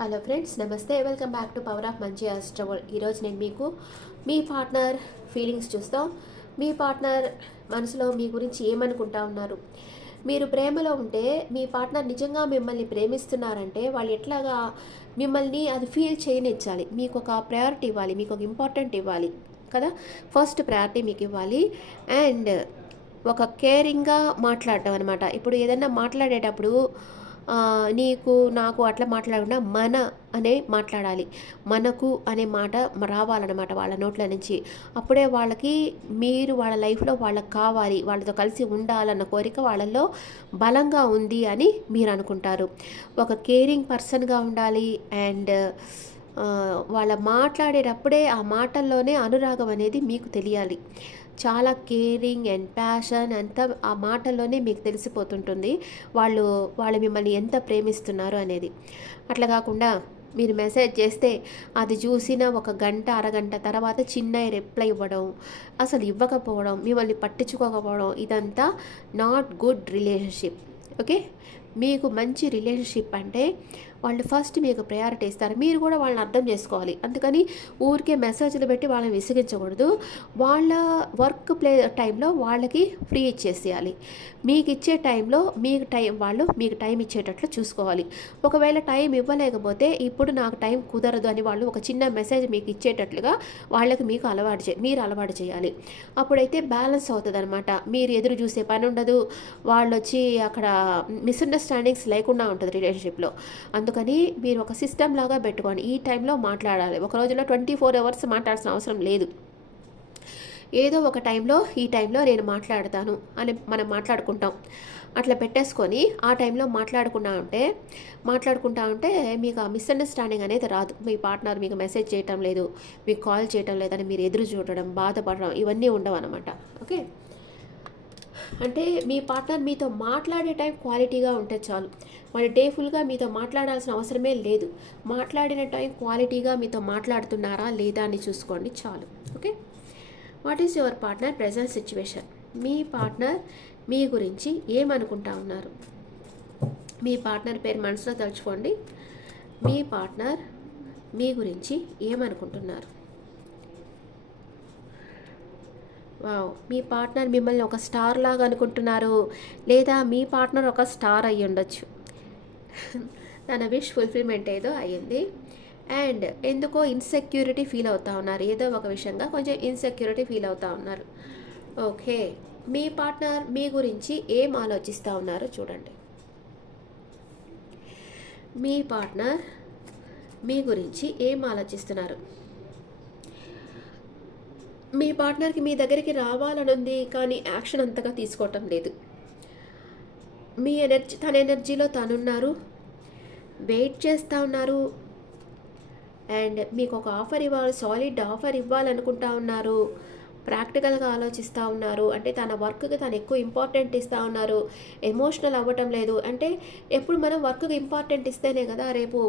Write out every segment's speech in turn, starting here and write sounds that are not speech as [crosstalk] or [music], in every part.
Hello friends నమస్తే. Welcome back to power of మంచి అస్ట్రవల్ ఈరోజు నేను మీకు మీ పార్ట్నర్ ఫీలింగ్స్ చూస్తాం. మీ పార్ట్నర్ మనసులో మీ గురించి ఏమనుకుంటా ఉన్నారు? మీరు ప్రేమలో ఉంటే మీ పార్ట్నర్ నిజంగా మిమ్మల్ని ప్రేమిస్తున్నారంటే వాళ్ళు ఎట్లాగా మిమ్మల్ని అది ఫీల్ చేయనిచ్చాలి? మీకు ఒక ప్రయారిటీ ఇవ్వాలి మీకు ఒక ఇంపార్టెంట్ ఇవ్వాలి కదా? ఫస్ట్ ప్రయారిటీ మీకు ఇవ్వాలి. అండ్ ఒక కేరింగ్గా మాట్లాడటం అనమాట ఇప్పుడు ఏదైనా మాట్లాడేటప్పుడు నీకు నాకు అట్లా మాట్లాడకుండా మన అనే మాట్లాడాలి. మనకు అనే మాట రావాలన్నమాట వాళ్ళ నోట్ల నుంచి. అప్పుడే వాళ్ళకి మీరు వాళ్ళ లైఫ్లో వాళ్ళకి కావాలి వాళ్ళతో కలిసి ఉండాలన్న కోరిక వాళ్ళల్లో బలంగా ఉంది అని మీరు అనుకుంటారు. ఒక కేరింగ్ పర్సన్గా ఉండాలి అండ్ వాళ్ళ మాట్లాడేటప్పుడే ఆ మాటల్లోనే అనురాగం అనేది మీకు తెలియాలి. చాలా కేరింగ్ అండ్ ప్యాషన్ అంతా ఆ మాటల్లోనే మీకు తెలిసిపోతుంటుంది. వాళ్ళు వాళ్ళు మిమ్మల్ని ఎంత ప్రేమిస్తున్నారు అనేది. అట్లా కాకుండా మీరు మెసేజ్ చేస్తే అది చూసిన ఒక గంట అరగంట తర్వాత చిన్న రిప్లై ఇవ్వడం అసలు ఇవ్వకపోవడం మిమ్మల్ని పట్టించుకోకపోవడం ఇదంతా నాట్ గుడ్ రిలేషన్షిప్ ఓకే మీకు మంచి రిలేషన్షిప్ అంటే వాళ్ళు ఫస్ట్ మీకు ప్రయారిటీ ఇస్తారు. మీరు కూడా వాళ్ళని అర్థం చేసుకోవాలి. అందుకని ఊరికే మెసేజ్లు పెట్టి వాళ్ళని విసిగించకూడదు. వాళ్ళ వర్క్ ప్లే టైంలో వాళ్ళకి ఫ్రీ ఇచ్చేసేయాలి. మీకు ఇచ్చే టైంలో మీకు టైం వాళ్ళు మీకు టైం ఇచ్చేటట్లు చూసుకోవాలి. ఒకవేళ టైం ఇవ్వలేకపోతే ఇప్పుడు నాకు టైం కుదరదు అని వాళ్ళు ఒక చిన్న మెసేజ్ మీకు ఇచ్చేటట్లుగా వాళ్ళకి మీకు అలవాటు చే మీరు అలవాటు చేయాలి. అప్పుడైతే బ్యాలెన్స్ అవుతుంది అనమాట మీరు ఎదురు చూసే పని ఉండదు వాళ్ళు వచ్చి అక్కడ మిస్అండర్స్టాండింగ్స్ లేకుండా ఉంటుంది రిలేషన్షిప్లో అందుకని మీరు ఒక సిస్టమ్ లాగా పెట్టుకోండి. ఈ టైంలో మాట్లాడాలి. ఒక రోజులో ట్వంటీ ఫోర్ అవర్స్ మాట్లాడాల్సిన అవసరం లేదు. ఏదో ఒక టైంలో ఈ టైంలో నేను మాట్లాడతాను అని మనం మాట్లాడుకుంటాం. అట్లా పెట్టేసుకొని ఆ టైంలో మాట్లాడుకున్నా ఉంటే మాట్లాడుకుంటా ఉంటే మీకు ఆ మిస్అండర్స్టాండింగ్ అనేది రాదు. మీ పార్ట్నర్ మీకు మెసేజ్ చేయటం లేదు మీకు కాల్ చేయటం లేదని మీరు ఎదురు చూడడం బాధపడడం ఇవన్నీ ఉండవు అనమాట ఓకే అంటే మీ పార్ట్నర్ మీతో మాట్లాడే టైం క్వాలిటీగా ఉంటే చాలు. మరి డే ఫుల్గా మీతో మాట్లాడాల్సిన అవసరమే లేదు. మాట్లాడిన టైం క్వాలిటీగా మీతో మాట్లాడుతున్నారా లేదా అని చూసుకోండి చాలు. Okay what is your partner present situation me partner మీ గురించి ఏమనుకుంటా ఉన్నారు? మీ పార్ట్నర్ పేరు మనసులో తలుచుకోండి. మీ పార్ట్నర్ మీ గురించి ఏమనుకుంటున్నారు? మీ పార్ట్నర్ మిమ్మల్ని ఒక స్టార్ లాగా అనుకుంటున్నారు లేదా మీ పార్ట్నర్ ఒక స్టార్ అయ్యి ఉండొచ్చు. తన విష్ ఫుల్ఫిల్మెంట్ ఏదో అయ్యింది. అండ్ ఎందుకో ఇన్సెక్యూరిటీ ఫీల్ అవుతా ఉన్నారు ఏదో ఒక విషయంగా కొంచెం ఇన్సెక్యూరిటీ ఫీల్ అవుతా ఉన్నారు. ఓకే మీ పార్ట్నర్ మీ గురించి ఏం ఆలోచిస్తూ ఉన్నారో చూడండి. మీ పార్ట్నర్ మీ గురించి ఏం ఆలోచిస్తున్నారు? మీ పార్ట్నర్కి మీ దగ్గరికి రావాలని ఉంది కానీ యాక్షన్ అంతగా తీసుకోవటం లేదు. మీ ఎనర్జీ తన ఎనర్జీలో తనున్నారు. వెయిట్ చేస్తూ ఉన్నారు. అండ్ మీకు ఒక ఆఫర్ ఇవ్వాలి సాలిడ్ ఆఫర్ ఇవ్వాలనుకుంటా ఉన్నారు. ప్రాక్టికల్గా ఆలోచిస్తూ ఉన్నారు. అంటే తన వర్క్కి తను ఎక్కువ ఇంపార్టెంట్ ఇస్తూ ఉన్నారు. ఎమోషనల్ అవ్వటం లేదు. అంటే ఎప్పుడు మనం వర్క్కి ఇంపార్టెంట్ ఇస్తేనే కదా రేపు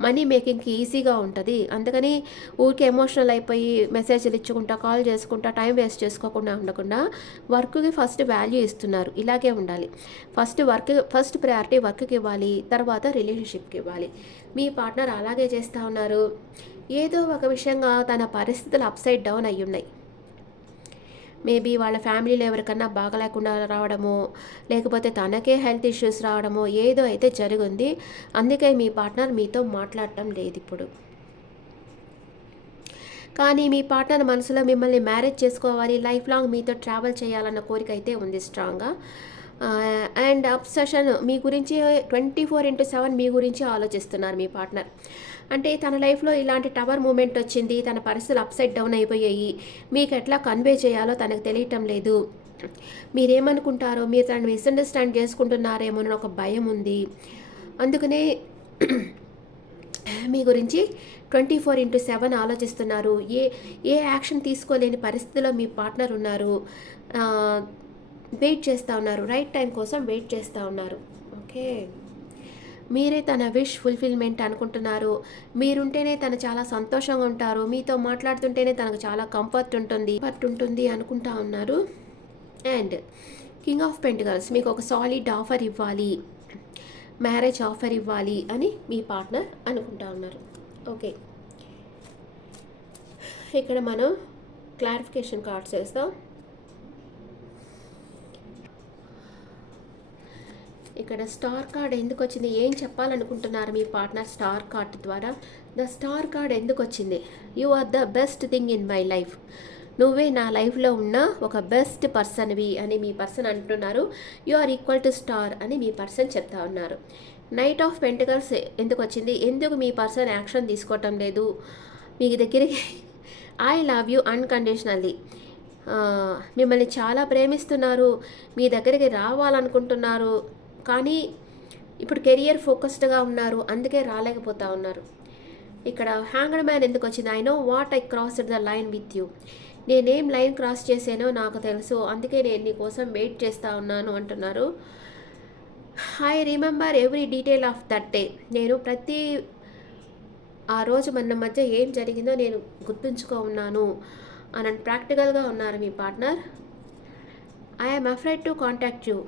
మనీ మేకింగ్కి ఈజీగా ఉంటుంది. అందుకని ఊరికే ఎమోషనల్ అయిపోయి మెసేజ్లు ఇచ్చుకుంటా కాల్ చేసుకుంటా టైం వేస్ట్ చేసుకోకుండా ఉండకుండా వర్క్కి ఫస్ట్ వాల్యూ ఇస్తున్నారు. ఇలాగే ఉండాలి. ఫస్ట్ వర్క్ ఫస్ట్ ప్రయారిటీ వర్క్కి ఇవ్వాలి. తర్వాత రిలేషన్షిప్కి ఇవ్వాలి. మీ పార్ట్నర్ అలాగే చేస్తూ ఉన్నారు. ఏదో ఒక విషయంగా తన పరిస్థితులు అప్సైడ్ డౌన్ అయ్యి ఉన్నాయి మేబీ వాళ్ళ ఫ్యామిలీలో ఎవరికన్నా బాగలేకుండా రావడమో లేకపోతే తనకే హెల్త్ ఇష్యూస్ రావడమో ఏదో అయితే జరిగింది. అందుకే మీ పార్ట్నర్ మీతో మాట్లాడటం లేదు ఇప్పుడు. కానీ మీ పార్ట్నర్ మనసులో మిమ్మల్ని మ్యారేజ్ చేసుకోవాలి లైఫ్ లాంగ్ మీతో ట్రావెల్ చేయాలన్న కోరిక అయితే ఉంది స్ట్రాంగ్గా. అండ్ అబ్సెషన్ మీ గురించి ట్వంటీ ఫోర్ ఇంటూ సెవెన్ మీ గురించి ఆలోచిస్తున్నారు మీ పార్ట్నర్. అంటే తన లైఫ్లో ఇలాంటి టవర్ మూమెంట్ వచ్చింది తన పరిస్థితులు అప్సైడ్ డౌన్ అయిపోయాయి. మీకు ఎట్లా కన్వే చేయాలో తనకు తెలియటం లేదు. మీరేమనుకుంటారో మీరు తను మిస్అండర్స్టాండ్ చేసుకుంటున్నారేమో అని ఒక భయం ఉంది. అందుకనే మీ గురించి ట్వంటీ ఫోర్ ఇంటూ సెవెన్ ఆలోచిస్తున్నారు. ఏ ఏ యాక్షన్ తీసుకోలేని పరిస్థితిలో మీ పార్ట్నర్ ఉన్నారు. వెయిట్ చేస్తూ ఉన్నారు. రైట్ టైం కోసం వెయిట్ చేస్తూ ఉన్నారు. ఓకే మీరే తన విష్ ఫుల్ఫిల్మెంట్ అనుకుంటున్నారు. మీరుంటేనే తను చాలా సంతోషంగా ఉంటారు. మీతో మాట్లాడుతుంటేనే తనకు చాలా కంఫర్ట్ ఉంటుంది. కంఫర్ట్ ఉంటుంది అనుకుంటా ఉన్నారు. అండ్ కింగ్ ఆఫ్ పెంటికల్స్ మీకు ఒక సాలిడ్ ఆఫర్ ఇవ్వాలి. మ్యారేజ్ ఆఫర్ ఇవ్వాలి అని మీ పార్ట్నర్ అనుకుంటా ఉన్నారు. ఓకే. ఇక్కడ మనం క్లారిఫికేషన్ కార్డ్స్ వేస్తాం. ఇక్కడ స్టార్ కార్డ్ ఎందుకు వచ్చింది ఏం చెప్పాలనుకుంటున్నారు మీ పార్ట్నర్ స్టార్ కార్డ్ ద్వారా? ద స్టార్ కార్డ్ ఎందుకు వచ్చింది you are the best thing in my life. నువ్వే నా లైఫ్లో ఉన్న ఒక బెస్ట్ పర్సన్వి అని మీ పర్సన్ అంటున్నారు. You are equal to star అని మీ పర్సన్ చెప్తా ఉన్నారు. నైట్ ఆఫ్ పెంటికల్స్ ఎందుకు వచ్చింది ఎందుకు మీ పర్సన్ యాక్షన్ తీసుకోవటం లేదు? మీ దగ్గరికి [laughs] ఐ లవ్ యూ అన్కండిషనల్లీ. మిమ్మల్ని చాలా ప్రేమిస్తున్నారు. మీ దగ్గరికి రావాలనుకుంటున్నారు. కానీ ఇప్పుడు కెరియర్ ఫోకస్డ్గా ఉన్నారు అందుకే రాలేకపోతా ఉన్నారు. ఇక్కడ హ్యాంగర్ మ్యాన్ ఎందుకు వచ్చింది? I know what I cross the line with you. నేనేం లైన్ క్రాస్ చేశానో నాకు తెలుసు అందుకే నేను నీకోసం వెయిట్ చేస్తూ ఉన్నాను అంటున్నారు. I remember every detail of that day. నేను ప్రతి ఆ రోజు మన మధ్య ఏం జరిగిందో నేను గుర్తుంచుకో ఉన్నాను. అని ప్రాక్టికల్గా ఉన్నారు మీ partner. I'm afraid to contact you.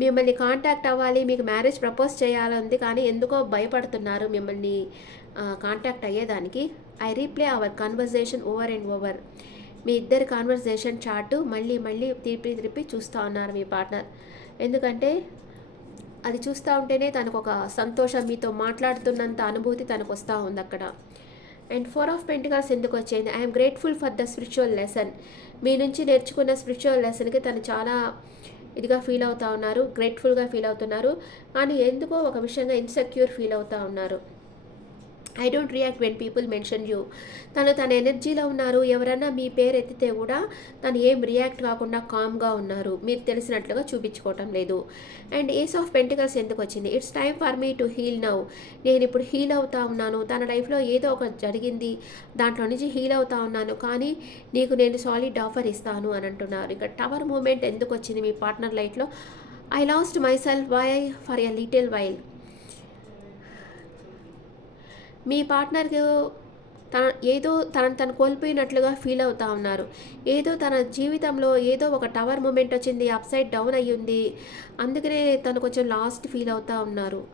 మిమ్మల్ని కాంటాక్ట్ అవ్వాలి మీకు మ్యారేజ్ ప్రపోజ్ చేయాలంది కానీ ఎందుకో భయపడుతున్నారు మిమ్మల్ని కాంటాక్ట్ అయ్యేదానికి. I replay our conversation over and over మీ ఇద్దరి కాన్వర్జేషన్ చాటు మళ్ళీ మళ్ళీ తిరిపి తిరిపి చూస్తూ ఉన్నారు మీ పార్ట్నర్ ఎందుకంటే అది చూస్తూ ఉంటేనే తనకు ఒక సంతోషం మీతో మాట్లాడుతున్నంత అనుభూతి తనకు వస్తూ ఉంది అక్కడ. అండ్ ఫోర్ ఆఫ్ పెంటికల్స్ ఎందుకు వచ్చింది? I'm grateful for the spiritual lesson మీ నుంచి నేర్చుకున్న స్పిరిచువల్ లెసన్కి తను చాలా ఇదిగా ఫీల్ అవుతా ఉన్నారు గ్రేట్ఫుల్గా ఫీల్ అవుతున్నారు. కానీ ఎందుకో ఒక విషయంగా ఇన్సెక్యూర్ ఫీల్ అవుతూ ఉన్నారు. I don't react when people mention you తను తన ఎనర్జీలో ఉన్నారు. ఎవరన్నా మీ పేరు ఎత్తితే కూడా తను ఏం రియాక్ట్ కాకుండా కామ్గా ఉన్నారు. మీరు తెలిసినట్లుగా చూపించుకోవటం లేదు. అండ్ ఏస్ ఆఫ్ పెంటికల్స్ ఎందుకు వచ్చింది? It's time for me to heal now నేను ఇప్పుడు హీల్ అవుతా ఉన్నాను. తన లైఫ్లో ఏదో ఒక జరిగింది. దాంట్లో నుంచి హీల్ అవుతా ఉన్నాను. కానీ నీకు నేను సాలిడ్ ఆఫర్ ఇస్తాను అని అంటున్నారు. ఇక టవర్ మూమెంట్ ఎందుకు వచ్చింది మీ పార్ట్నర్ లైఫ్లో I lost myself why for a little while మీ పార్ట్నర్కి తన ఏదో తనను తను కోల్పోయినట్లుగా ఫీల్ అవుతా ఉన్నారు. ఏదో తన జీవితంలో ఏదో ఒక టవర్ మూమెంట్ వచ్చింది అప్సైడ్ డౌన్ అయ్యింది. అందుకనే తను కొంచెం లాస్ట్ ఫీల్ అవుతా ఉన్నారు.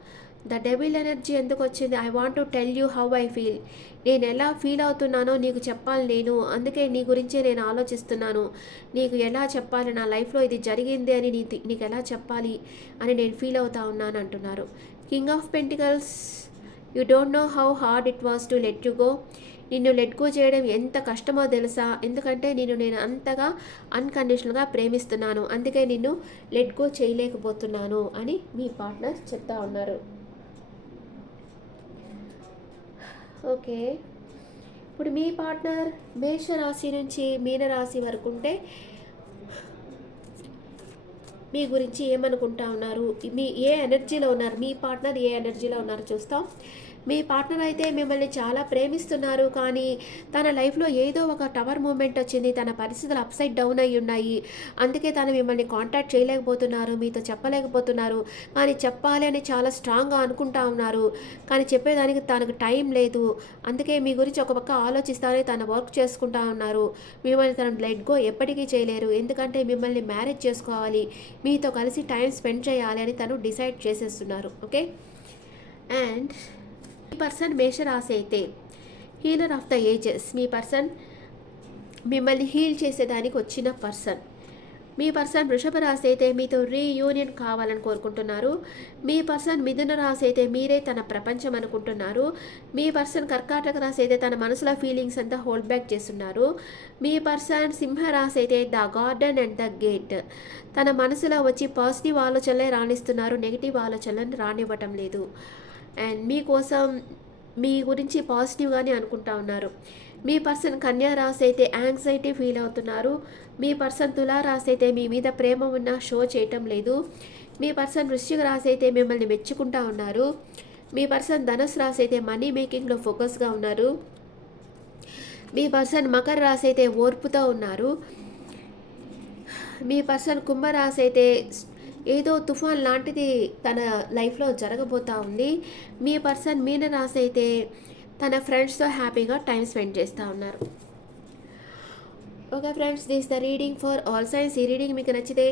ద డెబిల్ ఎనర్జీ ఎందుకు వచ్చింది? I want to tell you how I feel. నేను ఎలా ఫీల్ అవుతున్నానో నీకు చెప్పాలి నేను. అందుకే నీ గురించే నేను ఆలోచిస్తున్నాను. నీకు ఎలా చెప్పాలి? నా లైఫ్లో ఇది జరిగింది అని నీ నీకు ఎలా చెప్పాలి? అని నేను ఫీల్ అవుతా ఉన్నాను అంటున్నారు. King of pentacles you don't know how hard it was to let you go నిన్ను లెట్ గో చేయడం ఎంత కష్టమో తెలుసా? ఎందుకంటే నేను నేను అంతగా అన్కండిషనల్గా ప్రేమిస్తున్నాను. అందుకే నిన్ను లెట్ గో చేయలేకపోతున్నాను అని మీ పార్ట్నర్ చెప్తా ఉన్నారు. ఓకే. ఇప్పుడు మీ పార్ట్నర్ మేషరాశి నుంచి మీనరాశి వరకు ఉంటే మీ గురించి ఏమనుకుంటా ఉన్నారు? మీ ఏ ఎనర్జీలో ఉన్నారు? మీ పార్ట్నర్ ఏ ఎనర్జీలో ఉన్నారు? చూస్తాం. మీ పార్ట్నర్ అయితే మిమ్మల్ని చాలా ప్రేమిస్తున్నారు కానీ తన లైఫ్లో ఏదో ఒక టవర్ మూమెంట్ వచ్చింది తన పరిస్థితులు అప్సైడ్ డౌన్ అయి ఉన్నాయి. అందుకే తను మిమ్మల్ని కాంటాక్ట్ చేయలేకపోతున్నారు మీతో చెప్పలేకపోతున్నారు. కానీ చెప్పాలి అని చాలా స్ట్రాంగ్గా అనుకుంటా ఉన్నారు. కానీ చెప్పేదానికి తనకు టైం లేదు. అందుకే మీ గురించి ఒక పక్క ఆలోచిస్తానే తన వర్క్ చేసుకుంటా ఉన్నారు. మిమ్మల్ని తన బ్లడ్ గో ఎప్పటికీ చేయలేరు. ఎందుకంటే మిమ్మల్ని మ్యారేజ్ చేసుకోవాలి. మీతో కలిసి టైం స్పెండ్ చేయాలి అని తను డిసైడ్ చేసేస్తున్నారు. ఓకే అండ్ పర్సన్ మేషరాశి అయితే హీలర్ ఆఫ్ ద ఏజెస్ మీ పర్సన్ మిమ్మల్ని హీల్ చేసేదానికి వచ్చిన పర్సన్ మీ పర్సన్ వృషభ రాశి అయితే మీతో రీయూనియన్ కావాలని కోరుకుంటున్నారు. మీ పర్సన్ మిథున రాశి అయితే మీరే తన ప్రపంచం అనుకుంటున్నారు. మీ పర్సన్ కర్కాటక రాశి అయితే తన మనసులో ఫీలింగ్స్ అంతా హోల్డ్ బ్యాక్ చేస్తున్నారు. మీ పర్సన్ సింహ రాశి అయితే the garden and the gate తన మనసులో వచ్చి పాజిటివ్ ఆలోచనలే రాణిస్తున్నారు. నెగిటివ్ ఆలోచనలను రానివ్వటం లేదు. అండ్ మీకోసం మీ గురించి పాజిటివ్గానే అనుకుంటా ఉన్నారు. మీ పర్సన్ కన్యా రాశి అయితే యాంగ్జైటీ ఫీల్ అవుతున్నారు. మీ పర్సన్ తులా రాశి అయితే మీ మీద ప్రేమ ఉన్న షో చేయటం లేదు. మీ పర్సన్ వృశ్చిక రాశి అయితే మిమ్మల్ని మెచ్చుకుంటా ఉన్నారు. మీ పర్సన్ ధనుసు రాశి అయితే మనీ మేకింగ్లో ఫోకస్గా ఉన్నారు. మీ పర్సన్ మకర రాశి అయితే ఓర్పుతో ఉన్నారు. మీ పర్సన్ కుంభరాశి అయితే ఏదో తుఫాన్ లాంటిది తన లైఫ్లో జరగబోతా ఉంది. మీ పర్సన్ మీన రాశి అయితే తన ఫ్రెండ్స్తో హ్యాపీగా టైం స్పెండ్ చేస్తూ ఉన్నారు. Okay friends this the reading for all signs. ఈ రీడింగ్ మీకు నచ్చితే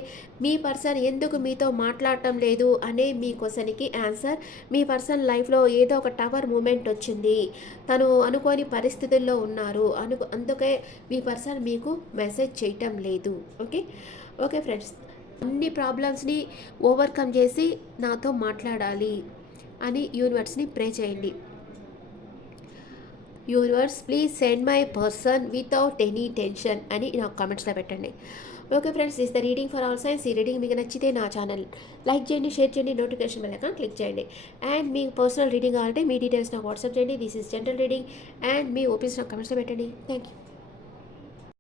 మీ పర్సన్ ఎందుకు మీతో మాట్లాడటం లేదు అనే మీ క్వశ్చన్కి ఆన్సర్. మీ పర్సన్ లైఫ్లో ఏదో ఒక టవర్ మూమెంట్ వచ్చింది. తను అనుకోని పరిస్థితుల్లో ఉన్నారు. అను అందుకే మీ పర్సన్ మీకు మెసేజ్ చేయటం లేదు. ఓకే? Okay friends. అన్ని ప్రాబ్లమ్స్ని ఓవర్కమ్ చేసి నాతో మాట్లాడాలి అని యూనివర్స్ని ప్రే చేయండి. Universe please send my person without any tension అని నాకు కామెంట్స్లో పెట్టండి. Okay friends is the reading for all signs. ఈ రీడింగ్ మీకు నచ్చితే నా ఛానల్ లైక్ చేయండి షేర్ చేయండి నోటిఫికేషన్ బెల్ అకౌంట్ క్లిక్ చేయండి. అండ్ మీ పర్సనల్ రీడింగ్ కావాలంటే మీ డీటెయిల్స్ నాకు వాట్సాప్ చేయండి. This is general reading. And మీ ఓపీస్ నాకు కమెంట్స్లో పెట్టండి. Thank you.